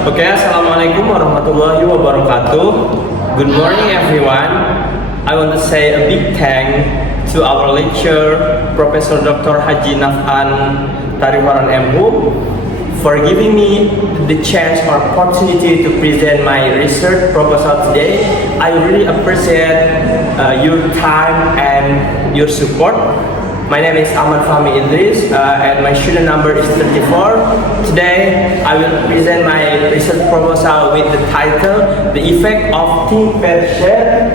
Okay, Assalamualaikum warahmatullahi wabarakatuh. Good morning, everyone. I want to say a big thank to our lecturer, Professor Dr. Haji Naf'an Tariwaran MU, for giving me the chance or opportunity to present my research proposal today. I really appreciate your time and your support. My name is Ahmad Fahmi Idris and my student number is 34. Today I will present my research proposal with the title The Effect of Think Pair Share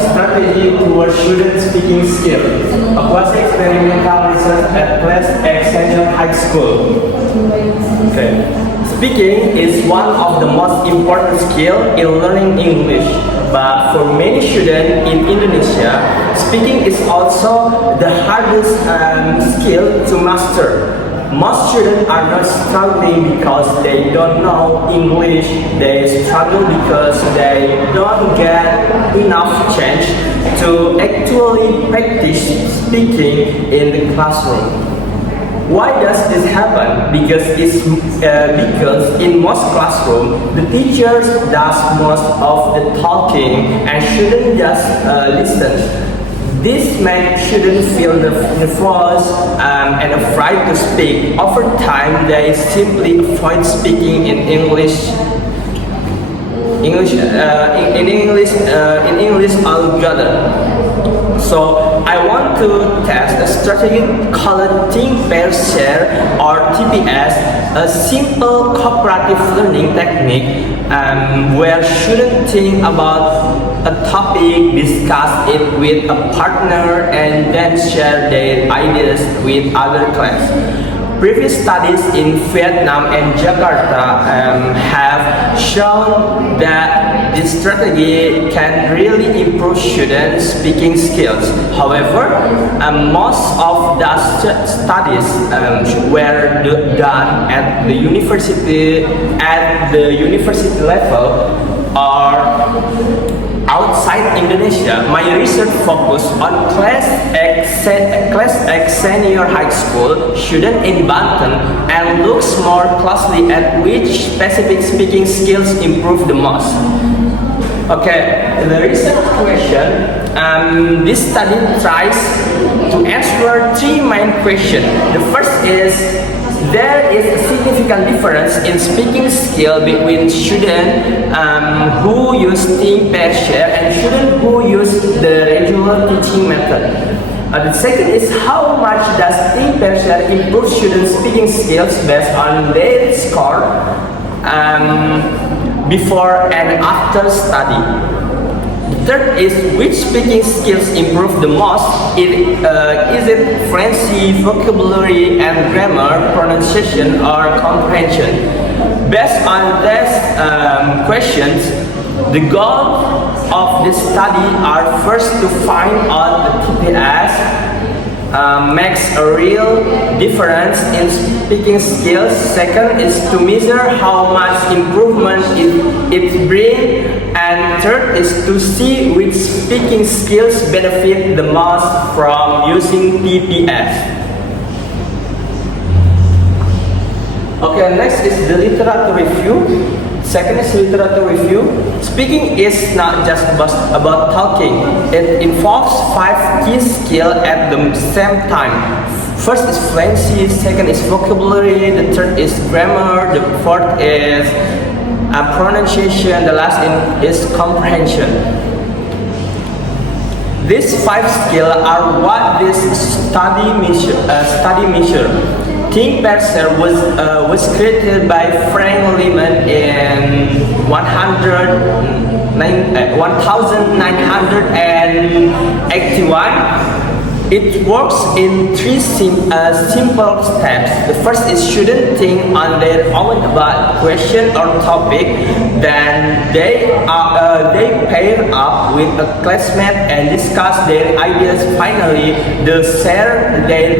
Strategy Towards Student Speaking Skill, a quasi-experimental research at Class X Senior High School. Okay. Speaking is one of the most important skills in learning English. But for many students in Indonesia, speaking is also the hardest skill to master. Most students are not struggling because they don't know English. They struggle because they don't get enough chance to actually practice speaking in the classroom. Why does this happen? Because in most classrooms, the teachers does most of the talking and students just listen. This makes students feel nervous and afraid to speak. Over time, they simply avoid speaking in English altogether. So I want to test a strategy called Think Pair Share or TPS, a simple cooperative learning technique where students think about a topic, discuss it with a partner, and then share their ideas with other class. Previous studies in Vietnam and Jakarta have shown that this strategy can really improve students' speaking skills. However, most of the studies were done at the university level or outside Indonesia. My research focused on Class X Senior High School students in Banten and looks more closely at which specific speaking skills improve the most. Okay, the research question. This study tries to answer three main questions. The first is, there is a significant difference in speaking skill between students who use Think Pair Share and students who use the regular teaching method. The second is, how much does Think Pair Share improve students' speaking skills based on their score before and after study. The third is, which speaking skills improve the most? Is it fluency, vocabulary and grammar, pronunciation or comprehension? Based on these questions, the goal of this study are first to find out the TPS makes a real difference in speaking skills. Second is to measure how much improvement it brings. And third is to see which speaking skills benefit the most from using TPS. Okay, next is the literature review. Second is literature review. Speaking is not just about talking. It involves 5 key skills at the same time. First is fluency, second is vocabulary, the third is grammar, the fourth is pronunciation, the last is comprehension. These 5 skills are what this study measure. Think Pair Share was created by Frank Lehman in 1981. It works in 3 simple steps. The first is students think on their own about question or topic. Then they pair up with a classmate and discuss their ideas. Finally, they share their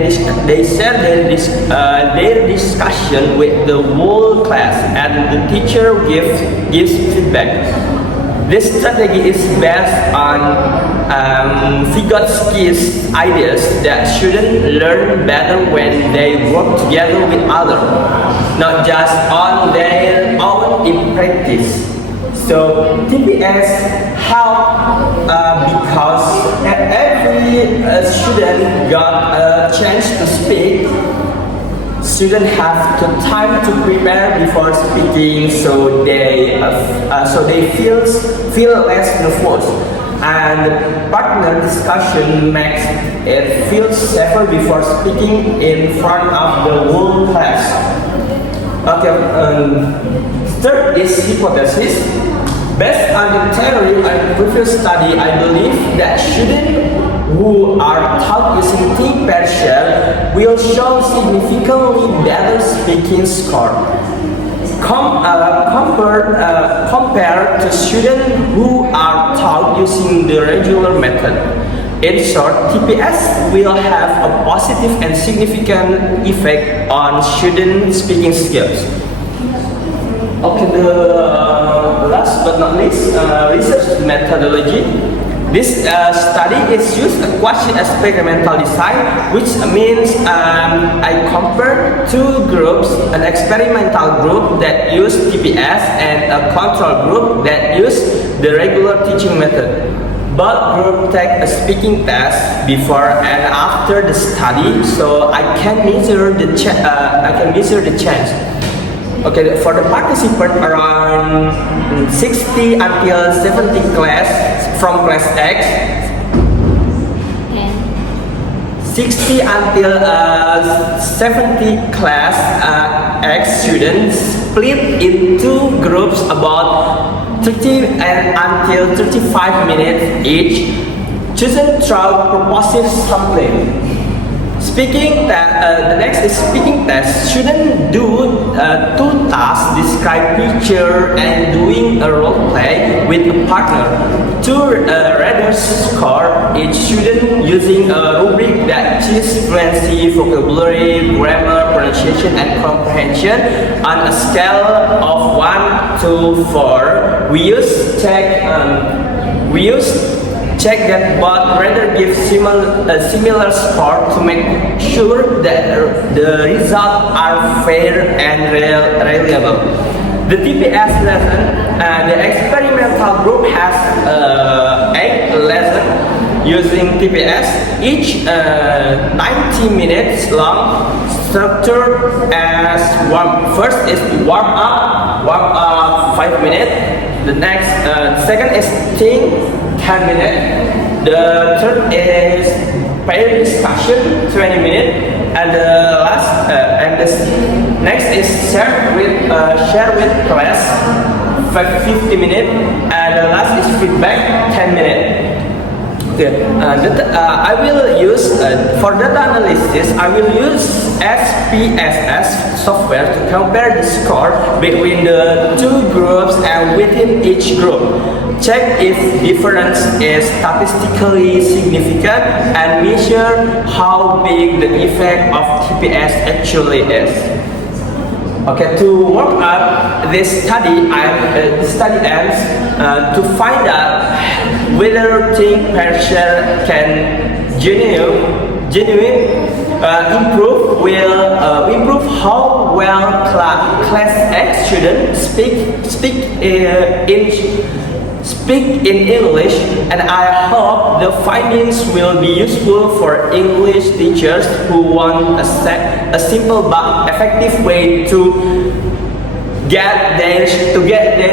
discussion with the whole class, and the teacher gives feedback. This strategy is based on Vygotsky's ideas that students learn better when they work together with others. not just on their own in practice. So TPS help because every student got a chance to speak. Students have the time to prepare before speaking, so they feel less nervous. And partner discussion makes it feel safer before speaking in front of the whole class. Okay, third is hypothesis. Based on the theory and previous study, I believe that students who are taught using Think Partial will show significantly better speaking score compared to students who are taught using the regular method. In short, TPS will have a positive and significant effect on student speaking skills. Okay, the last but not least, research methodology. This study is used a quasi-experimental design, which means I compared two groups, an experimental group that used TPS and a control group that used the regular teaching method. Both groups take a speaking test before and after the study, so I can measure the change. Okay, for the participant around 60 until 70 class from class X, 60 until 70 class X students split in two groups about 30 and until 35 minutes each, chosen through purposive sampling. The next is speaking test. Students do two tasks: describe picture and doing a role play with a partner. To rather score each student using a rubric that teaches fluency, vocabulary, grammar, pronunciation, and comprehension on a scale of 1 to 4. We use check that both rather give similar score to make sure that the results are fair and reliable. The TPS lesson, the experimental group has 8 lessons using TPS, each 90 minutes long, structured as first is warm up 5 minutes. The next, second is think 10 minutes. The third is pair discussion 20 minutes, and the last and the next is share with class 50 minutes, and the last is feedback 10 minutes. Okay, I will use for data analysis. I will use SPSS software to compare the score between the two groups and within each group. Check if difference is statistically significant and measure how big the effect of TPS actually is. Okay, to work up this study aims to find out whether Think Partial can genuinely improve how well class X students speak in English, and I hope the findings will be useful for English teachers who want a simple but effective way to get their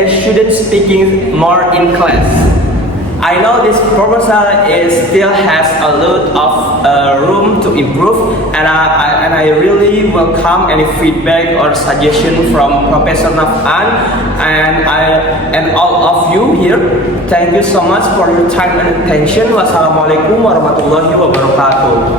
students speaking more in class. I know this proposal still has a lot of room to improve, and I really welcome any feedback or suggestion from Professor Nafan and all of you here. Thank you so much for your time and attention. Wassalamualaikum warahmatullahi wabarakatuh.